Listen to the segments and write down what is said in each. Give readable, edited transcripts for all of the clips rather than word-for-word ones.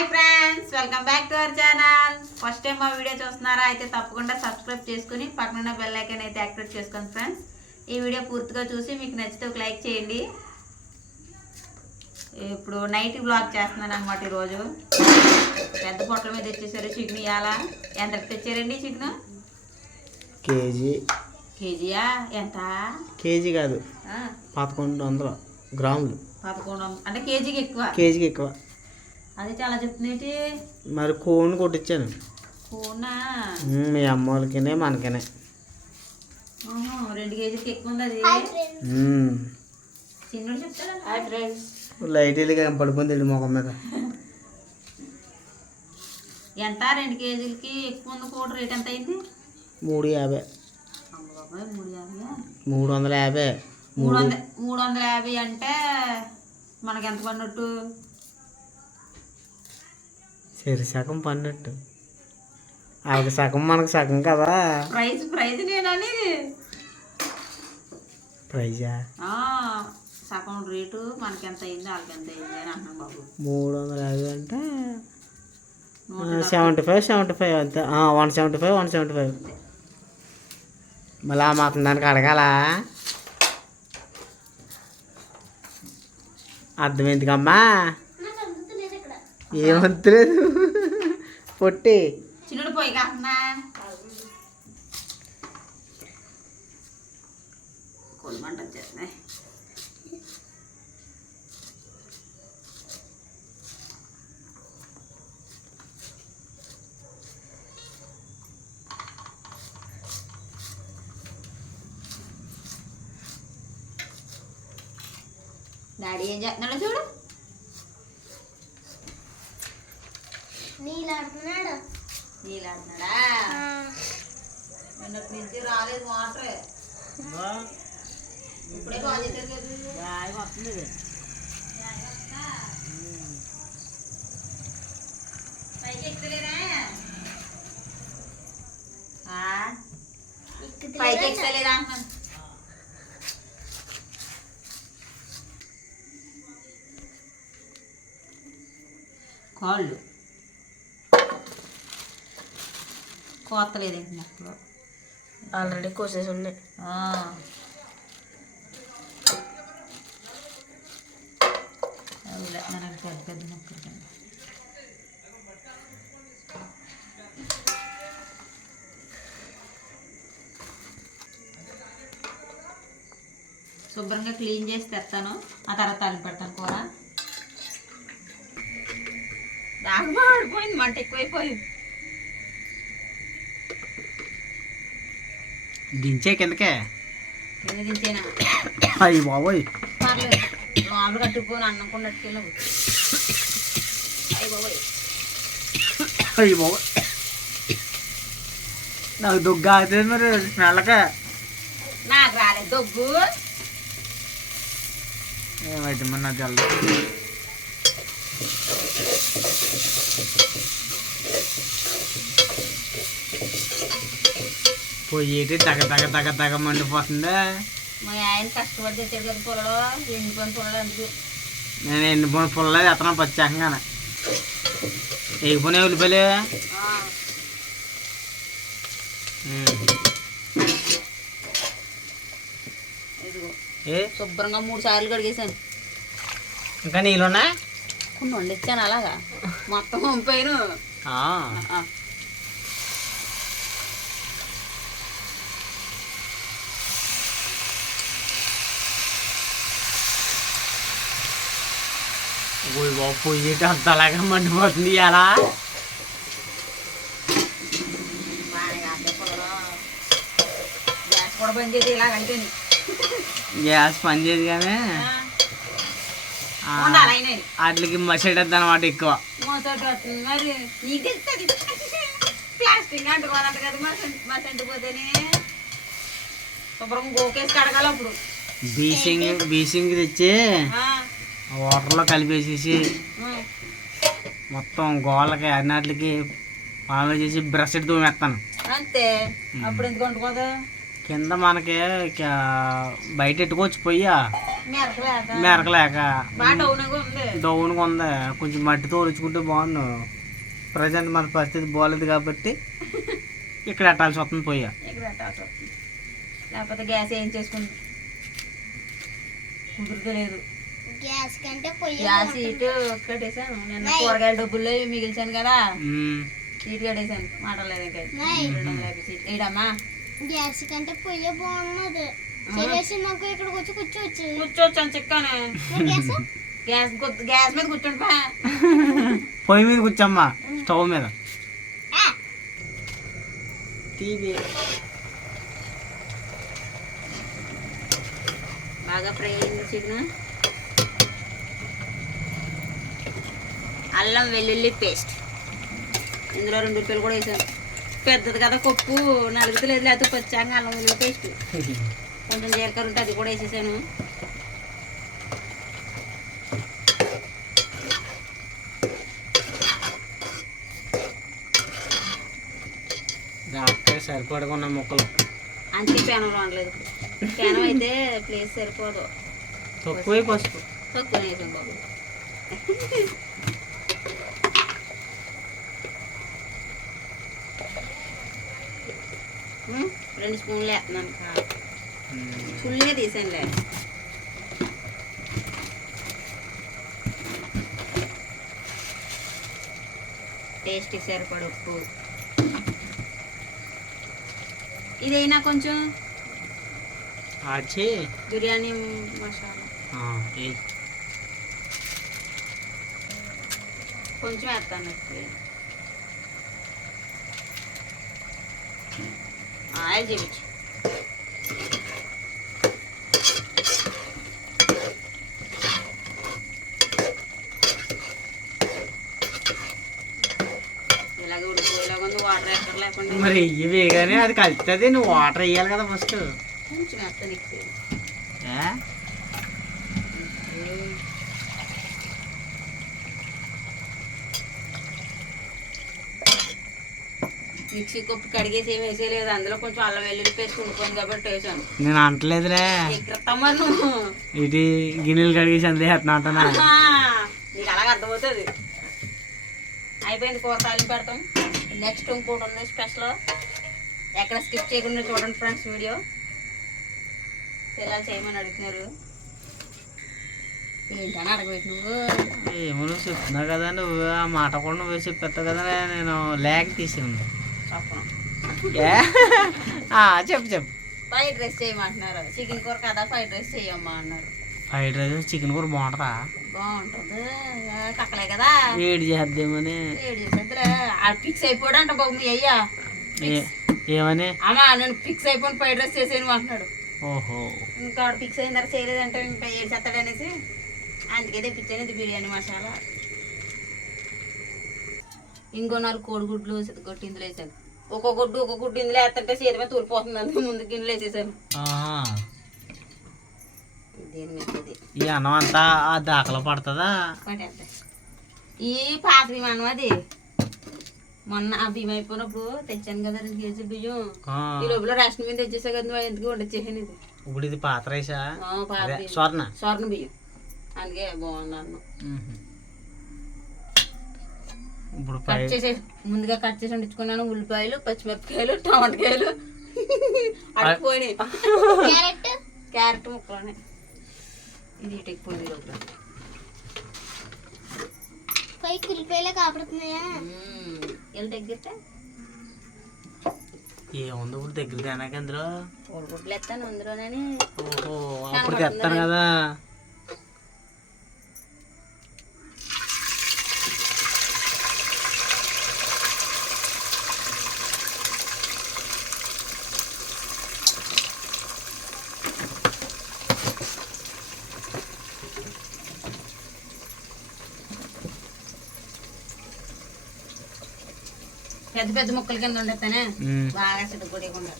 Hi friends, welcome back to our channel. First time మా video చూస్తున్నారా అయితే తప్పకుండా సబ్స్క్రైబ్ చేసుకుని పక్కన బెల్ ఐకాన్ అయితే యాక్టివేట్ చేసుకోండి ఫ్రెండ్స్. ఈ వీడియో పూర్తిగా చూసి మీకు నచ్చితే ఒక లైక్ చేయండి. ఇప్పుడు నైట్ బ్లాగ్ చేస్తున్నాను అనమాట. ఈరోజు పెద్ద పొట్ల మీద తెచ్చేసారు చికెన్. ఇవాళ ఎంత తెచ్చారండి చికెన్? కేజీయా? ఎంత? కేజీ కాదు, 1100 గ్రాములు. 1100 అంటే కేజీకి ఎక్కువ. అది చాలా చెప్తుంది. మరి కోన్ కొట్టించాను. కోనా? మీ అమ్మ వాళ్ళకినే మనకినే 2 కేజీలకి ఎక్కువ ఉంది అది. చిన్నోడు చెప్తారా? Hi friends. లైట్ వెళ్ళి పడుకుంది మొఖం మీద. ఎంత 2 కేజీలకి ఎక్కువ ఉంది? కోట రేట్ ఎంత అయింది? 350. 350. 350. 350 అంటే మనకి ఎంత పడినట్టు? సరే, సగం పడినట్టు. వాళ్ళకి సగం మనకు సగం కదా. ప్రైజ్ నేనని ప్రైజా? సగం రేటు మనకి ఎంత అయింది వాళ్ళకి ఎంత అయింది అని అన్నాం బాబు. 350 అంటే 75 అంతే. 175. మళ్ళీ మాత్రం దానికి అడగాల. అర్థం ఎందుకమ్మా? ఏమంతలేదు పొట్టి. చిన్నడు పోయి కాకుండా కొలమంట వచ్చేస్తున్నాయి. డాడీ ఏం చేస్తున్నాడో చూడు. నీళ్ళాడుతున్నాడా? నిన్నటి నుంచి రాలేదు వాటర్. ఇప్పుడే కాల్ చేశారు కదా. వస్తుంది. పైకి ఎక్కుతలేదా? పైకి ఎక్కుతలేదా అంటున్నాను. కాళ్ళు కోతలేదేంటి మొక్కలు? ఆల్రెడీ కోసేసి ఉన్నాయి. మనకి పెద్ద పెద్ద మొక్కలు కింద శుభ్రంగా క్లీన్ చేసి తెస్తాను. ఆ తర్వాత తాలింపు పెడతాను కూర. దాకా పడిపోయింది, మంట ఎక్కువైపోయింది. దించే కిందకే. దించేనా? అయ్యి బాబోయ్, పర్లేదు. లోపల కట్టుకుపోయి అన్నం కూడా అట్టుకెళ్ళవు. అయ్యి బాబోయ్, నాకు దుగ్గా అవుతుంది. మరి స్మెల్లకే నాకు రాలేదు దొగ్గు. ఏమైతే మరి నాకు తెలదు. పోయేటి తగ మండిపోతుందా? మా ఆయన కష్టపడి తెచ్చాడు కదా పొలలో. ఎండిపోయిన పొలలో ఎందుకు? నేను ఎండిపోయిన పొలలేదు ఎత్తనా పచ్చాకంగానే. ఎగిపోయినా ఉల్లిపోలే. శుభ్రంగా 3 సార్లు కడిగేసాను. ఇంకా నీళ్ళున్నా? కొన్ని వండిచ్చాను అలాగా. మొత్తం పంపాను. పోయేటి అంత అలాగా మండిపోతుంది ఎలా? గ్యాస్ కూడా బంద్ చేసి ఇలాగంటే గ్యాస్ పని చేయదు కానీ వాటికి మసేటద్దు అనమాట ఎక్కువ. మరి నీకు తెలుస్తుంది ప్లాస్టిక్ అంటుకోదంట కదా. మసి అంటిపోతేనే శుభ్రం గోకేసి కడగాలి. అప్పుడు బీసింగ్ తెచ్చి వాటర్లో కలిపేసేసి మొత్తం గోళ్ళకి అన్నిటికి మామూలు చేసి బ్రష్ ఎట్టి తోమేస్తాను అంతే. అప్పుడు ఎందుకు వండుకోదు? కింద మనకి బయట ఎట్టుకోవచ్చు పొయ్యి. మెరకలేక బాగా డౌన్గా ఉంది. డౌన్గా ఉంది. కొంచెం మట్టి తోలుచుకుంటే బాగుండు. ప్రజెంట్ మన పరిస్థితి బాగాలేదు కాబట్టి ఇక్కడ పెట్టాల్సి వస్తుంది పొయ్యి. ఇక్కడ పెట్టాల్సి వస్తుంది, లేకపోతే గ్యాస్ ఏం చేసుకుంది కుదురుతలేదు. గ్యాస్ కంటే పొయ్యి గ్యాస్ ఇటు కట్టేసాను. నిన్న కూరగాయల డబ్బుల్లో మిగిల్చాను కదా, సీట్ కట్టేసాను. మాటలేదు ఇంకా 250 సీట్ ఏడమ్మా. గ్యాస్ కంటే పొయ్యి బాగున్నది. చేసి నాకు ఇక్కడికి వచ్చి కూర్చోవచ్చాను చిక్కానే. గ్యాస్ గ్యాస్ మీద కూర్చోండి పొయ్యి మీద కూర్చోమ్మా, స్టవ్ మీద. టీవీ బాగా ఫ్రై అయింది చికెన్. అల్లం వెల్లుల్లి పేస్ట్, ఇందులో 2 రూపాయలు కూడా వేసాను. పెద్దది కదా కప్పు నలుగుతలేదు, లేకపోతే పచ్చాక అల్లం వెల్లుల్లి పేస్ట్. కొంచెం జీలకర్ర ఉంటే అది కూడా వేసేసాను. సరిపడకున్న ముక్కలు అందుకే పేనంలో వండలేదు. పేనం అయితే ప్లేస్ సరిపోదు, తక్కువే పసుపు తక్కువ వేసాను బాబు. 2 స్పూన్లు వేస్తున్నాను. ఫుల్గా తీసానులే. టేస్ట్ సరిపడ ఉప్పు. ఇదైనా కొంచెం బిర్యానీ మసాలా కొంచెం వేస్తాను. ఆయిల్ చూపించు. ఇలాగే ఉడిపోయేలాగా ఉంది, వాటర్ ఎక్కడ లేకుండా. మరి ఇవి కానీ అది కలుస్తుంది, నువ్వు వాటర్ వేయాలి కదా ఫస్ట్. కొంచెం వేస్తాను ఎక్కువ. మిక్సీ కప్పు కడిగేసి ఏమి వేసేయలేదు, అందులో కొంచెం అల్లం వెల్లుల్లి పేస్ట్ ఉండిపోయింది కాబట్టి వేసాను. నేను అంటలేదులే, ఇది గిన్నెలు కడిగేసి అందులో వేస్తున్నా అంటున్నా. నీకు అలాగ అర్థమవుతుంది. అయిపోయింది, కూర తాలింపు పెడతాం. నెక్స్ట్ ఇంకోటి ఉంది స్పెషల్, ఎక్కడ స్కిప్ చేయకుండా చూడండి ఫ్రెండ్స్ వీడియో. పిల్లలు చేయమని అడుగుతున్నారు, ఏంటని అడగబెట్టి నువ్వు. ఏమో నువ్వు చెప్తున్నావు కదా, నువ్వు ఆ మాట కూడా నువ్వే చెప్పేస్తావు కదా, నేను లేక తీసింది. చెప్పు చెప్పు. ఫ్రైడ్ రైస్ చేయమంటున్నారు. చికెన్ కూర కదా ఫ్రైడ్ రైస్ చేయమ్మా అన్నారు. ఫ్రైడ్ రైస్ చికెన్ కూర బాగుంటుందా? బాగుంటుంది, కక్కలే కదా. వేడి చేద్దామని. వేడి చేసేద్దులే. అది ఫిక్స్ అయిపోయాడు అంట బాబు మీ అయ్యా. ఏమని? అమ్మా నేను ఫిక్స్ అయిపోయి ఫ్రైడ్ రైస్ చేసేను అంటున్నాడు. ఓహో, ఇంకా ఫిక్స్ అయిన తర్వాత చేయలేదంటే ఇంకా ఏడు చేస్తాడు అనేసి అందుకే తెప్పించాను ఇది బిర్యానీ మసాలా. ఇంకో 4 కోడిగుడ్లు కొట్టి ఇందులో వేసాను. ఒక్కొక్క గుడ్డు ఇందులో వేస్తుంటే చేతి మీద తూలిపోతుంది, అందుకే ముందు గిన్నెలు వేసేసాను. దీని మీద ఈ అన్నం అంతా ఆ దాకలో పడుతుందా? ఈ పాత బియ్యం అది మొన్న ఆ బియ్యం అయిపోయినప్పుడు తెచ్చాను కదా 2 కేజీల బియ్యం. ఈ లోపల రేషన్ బియ్యం తెచ్చేసా కదా, ఎందుకు వండొచ్చేసాను ఇది. ఇప్పుడు ఇది పాత రైసా? స్వర్ణ బియ్యం, అందుకే బాగున్నాను. ఇప్పుడు కట్ చేసే ముందుగా కట్ చేసి వండించుకున్నాను. ఉల్లిపాయలు, పచ్చిమిరపకాయలు, టమాటకాయలు అడిగిపోయినాయి. క్యారెట్ ముక్కలోనే ఇది ఇటుకుపోయింది లోపల. పైకి ఉల్లిపాయలే కాపాడుతున్నాయా? ఎలా దగ్గర ఏముంది ఇప్పుడు దగ్గర తినాక అందులో కోడిగుడ్లు ఎత్తాను అందులోనని. ఓహో, అప్పుడు తెస్తాను కదా. పెద్ద పెద్ద ముక్కల కింద ఉండేస్తానే బాగా సిద్ధపడకుండా.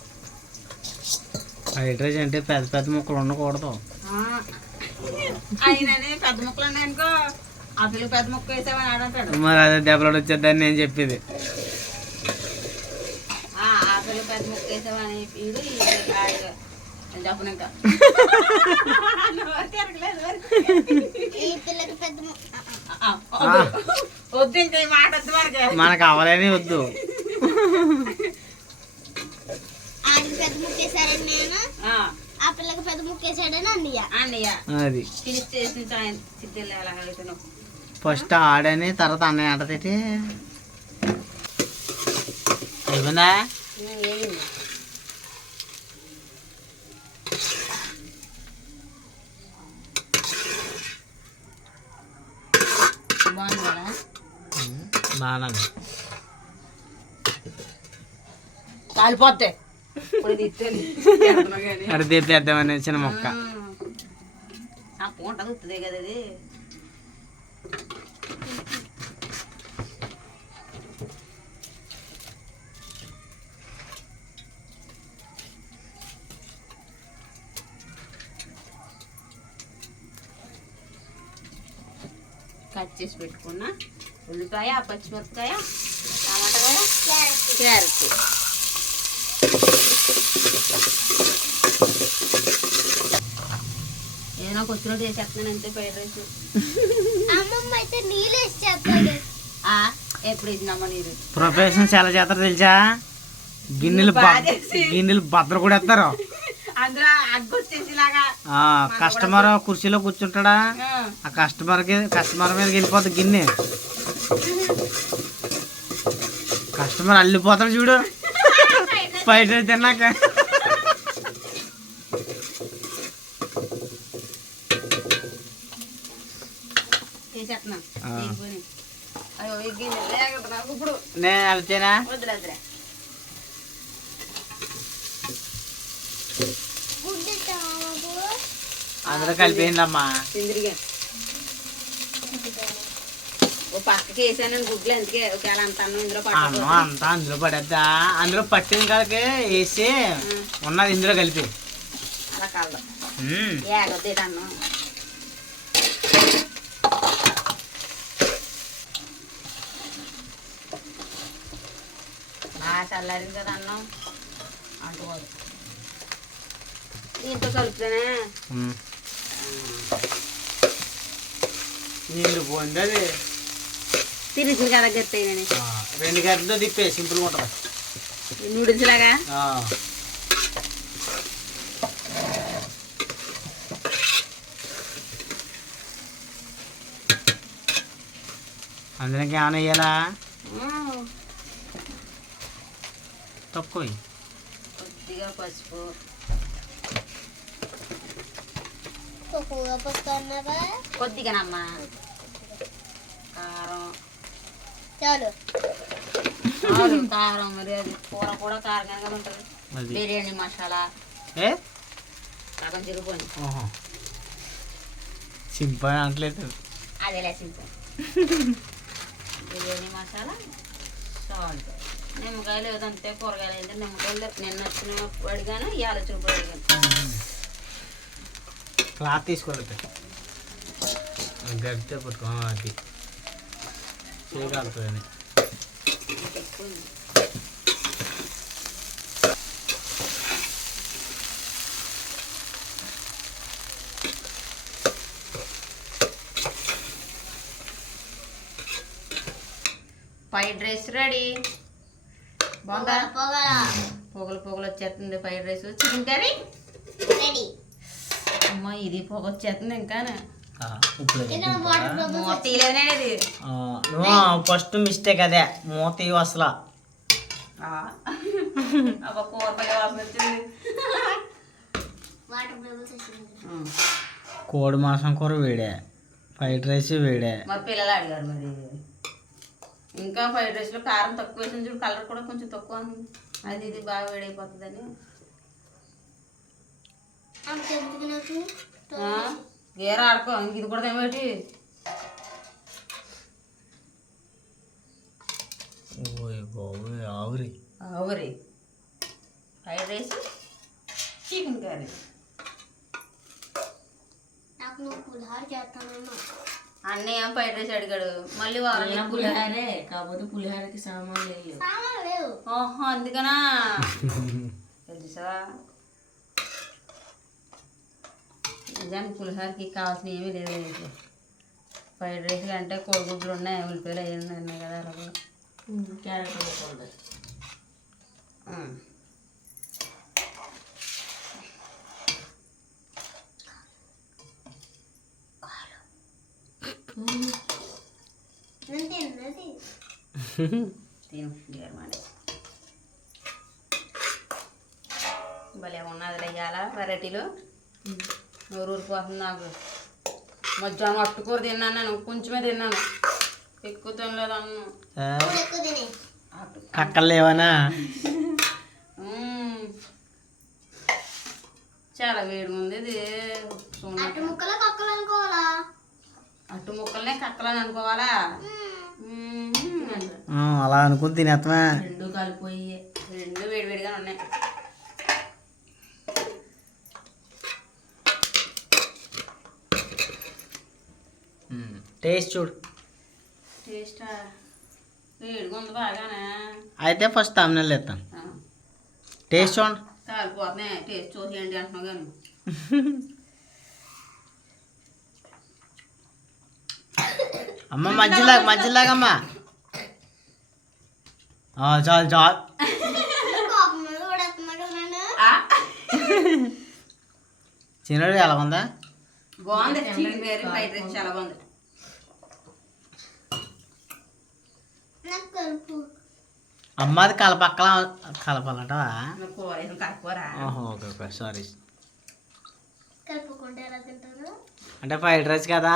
ఫ్రైడ్ రైస్ అంటే పెద్ద పెద్ద ముక్కలు ఉండకూడదు. అయినని పెద్ద ముక్కలు ఉన్నాయనుకో, ఆ పిల్లలు పెద్ద ముక్క వేసామని ఆడంటాడు. మరి అదే దెబ్బలు వచ్చేద్దని నేను చెప్పేది. ఆ పిల్లలు పెద్ద ముక్క వేసామని వీడు నేను చెప్పను ఇంకా. ఈ పిల్లకి పెద్ద వద్దు ఇంకా ఈ మాట వద్దు మనకి. మనకు అవ్వలేని వద్దు. ఆడికి పెద్ద ముక్కేసాడని నేను, ఆ పిల్లకి పెద్ద ముక్కేసాడని అన్నయ్య. అన్నయ్య అది ఫినిష్ చేసి సిద్ధులు ఎలా అవుతున్నావు. ఫస్ట్ ఆడని తర్వాత అన్నయ్య ఆడతేటి అయిపోయిందా? బాగుంది కదా. బాగా కాలిపోతే అక్కడ తెద్దామని చిన్న మొక్క. ఆ పూట వస్తుంది కదా అది. కట్ చేసి పెట్టుకున్న ఉల్లిపాయ, పచ్చిమిరపకాయ, టమాటా, క్యారెట్. ఏదైనా వచ్చినట్టు చేసేస్తున్నాను అంతే. ఫ్రైడ్ రైస్ అమ్మమ్మ అయితే నీళ్ళు వేసి చేస్తాడు. ఎప్పుడు వేసిందమ్మ నీరు. ప్రొఫెషన్ చాలా చేస్తారు తెలుసా. గిన్నెలు బద్దలు కూడా ఎత్తారు. అందులో అగ్గొచ్చేసిలాగా కస్టమర్ కుర్చీలో కూర్చుంటాడా, ఆ కస్టమర్ మీదకి వెళ్ళిపోతుంది గిన్నె. కస్టమర్ అల్లిపోతాడు చూడు ఫ్రైడ్ రైస్ తిన్నాక. ఇప్పుడు నేను వెళ్తేనా వద్దురా. అందులో కలిపేయండమ్మా. సిందిరిగా ఓ పక్కకి వేసాను గుడ్లు. అందుకే ఒకవేళ అంత అన్నం ఇందులో అన్నం అంతా అందులో పడేద్దా. అందులో పట్టిన కాలకి వేసి ఉన్నది ఇందులో కలిపి అలా కాదు. ఏగొద్దే అన్నం. బాగా చల్లారింది కదా అన్నం. అంటుకోదు దీంతో కలుపుతానే. నీళ్ళు పోయింది అది. తిరిగింది కదా గట్టి. 2 గంటలతో తిప్పే సింపుల్గా ఉంటుంది. నూడిల్స్ లాగా. అందులోకి ఏమైనా వేయాలా? తక్కువ కొద్దిగా పసుపు. కొద్దిగానమ్మా కారం. చాలు కారం. మరి అది కూర కూడా కారంగా ఉంటుంది. బిర్యానీ మసాలా సగం చిరిగిపోయింది. సింపుల్ అనట్లేదు. అదేలే సింపుల్. బిర్యానీ మసాలా, సాల్ట్, నిమ్మకాయలు ఏదంతే. కూరగాయలు అయితే నిమ్మకాయలు నిన్న వచ్చిన పడిగాను, ఇవాళ వచ్చిన పడిగాను. క్లాత్ తీసుకోవాలి గడితే పట్టుకో. అది చేయగలుగుతుందని. Fried rice ready. బాగుందా? పొగలు వచ్చేస్తుంది. Fried rice. Chicken curry ready. అమ్మా ఇది పొగ వచ్చేస్తుంది. ఇంకా ఫస్ట్ మిస్టేక్ అదే మూత అసలు. కూరపల్లి వాసన వచ్చింది. కోడి మాంసం కూర వేడే, ఫ్రైడ్ రైస్ వేడే. మరి పిల్లలు అడిగారు మరి ఇంకా ఫ్రైడ్ రైస్లో కారం తక్కువ వేసిన చూడు. కలర్ కూడా కొంచెం తక్కువ ఉంది. అది ఇది బాగా వేడైపోతుందని. వేరే ఆడుకో. ఇంక ఇది కూడా ఏమిటి. ఆవురి ఫ్రైడ్ రైస్, చికెన్ కర్రీ. అన్నయ్య ఫ్రైడ్ రైస్ అడిగాడు. మళ్ళీ పులిహారే కాకపోతే పులిహారకి సామాన్లు లేవు. ఓహో అందుకనా తెలుసా. నిజానికి పులిహోరకి కావాల్సిన ఏమీ లేదు అయితే ఫ్రైడ్ రైస్ అంటే కోడిగుడ్లు ఉన్నాయి ఉల్లిపాయలు అవి ఉన్నాయి కదా అలాగే క్యారెట్ ముక్కలు తిను గేర్మాడే భలే ఉన్నది ఇవాళ వెరైటీలు నూరు ఊరిపోతుంది నాకు మధ్యాహ్నం అట్టుకూర తిన్నాను నేను కొంచెమే తిన్నాను ఎక్కువ తినలేదు అన్ను కక్కలు లేవనా? చాలా వేడిగా ఉంది ఇది అట్టు ముక్కలు కక్కలు అనుకోవాలా? అట్టు ముక్కలనే కక్కలని అనుకోవాలా? అలా అనుకుని తినేస్తామా? రెండు కలిపోయి రెండు వేడివేడిగా ఉన్నాయి. టేస్ట్ చూడు. టేస్ట్ వేడిగా ఉంది బాగానే. అయితే ఫస్ట్ తమిళ ఎత్తాను. టేస్ట్ చూడండి. కాలిపోతున్నాయి. టేస్ట్ చూసేయండి అంటున్నావు కానీ అమ్మ మధ్యలాగమ్మా. చాలు చాలు. చిన్నడు ఎలా ఉందా? బాగుంది. చికెన్ కర్రీ ఫ్రైడ్ రైస్ చాలా బాగుంది. అమ్మది కలపాలంటవా? కూర ఏం కలుపుకోరా? Okay okay sorry. కలుపుకుంటే ఎలా తింటారు? అంటే ఫ్రైడ్ రైస్ కదా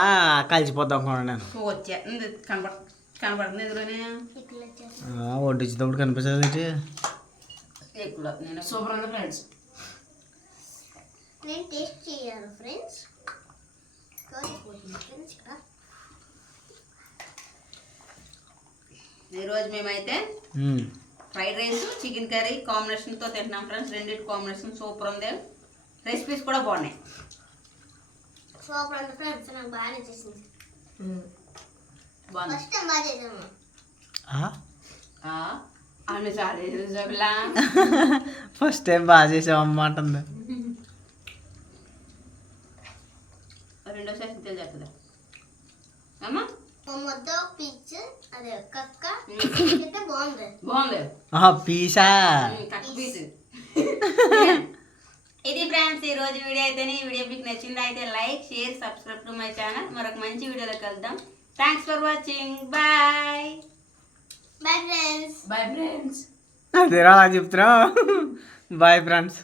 కలిసిపోద్దాం అనుకున్నాను నేను. వచ్చేస్తుంది కనపడుతుంది ఎదురునే వడ్డించేటప్పుడు కనిపిస్తుంది. ఎక్కువ నేను సూపర్ ఉంది ఫ్రెండ్స్. నేను టేస్ట్ చేయాలి ఫ్రెండ్స్. ఈరోజు మేమైతే ఫ్రైడ్ రైస్ చికెన్ కర్రీ కాంబినేషన్తో తింటున్నాం ఫ్రెండ్స్. రెండింటి కాంబినేషన్ సూపర్ ఉంది. రెసిపీస్ కూడా బాగున్నాయి. సూపర్ ఉంది ఫ్రెండ్స్. నాకు బాగా నచ్చేసింది. బాగుంది. ఫస్ట్ టైం బాగా చేసాము. అన్ని సార్లు ఫస్ట్ టైం బాగా చేసావు అమ్మ అంటుంది. రెండోసారి సిద్ధం చేస్తుందా అమ్మా? ముద్ద పీచ్ అదే కక్క అయితే బాగుంది. బాగుంది. పీసా కక్క పీస్. ఇది ఫ్రెండ్స్ ఈ రోజు వీడియో అయితేనే. ఈ వీడియో మీకు నచ్చిందా అయితే like share subscribe to my channel. మరొక మంచి వీడియోలో కలుద్దాం. Thanks for watching. Bye bye friends. Bye friends. అదేరా అలా చెప్తున్నావు. Bye friends.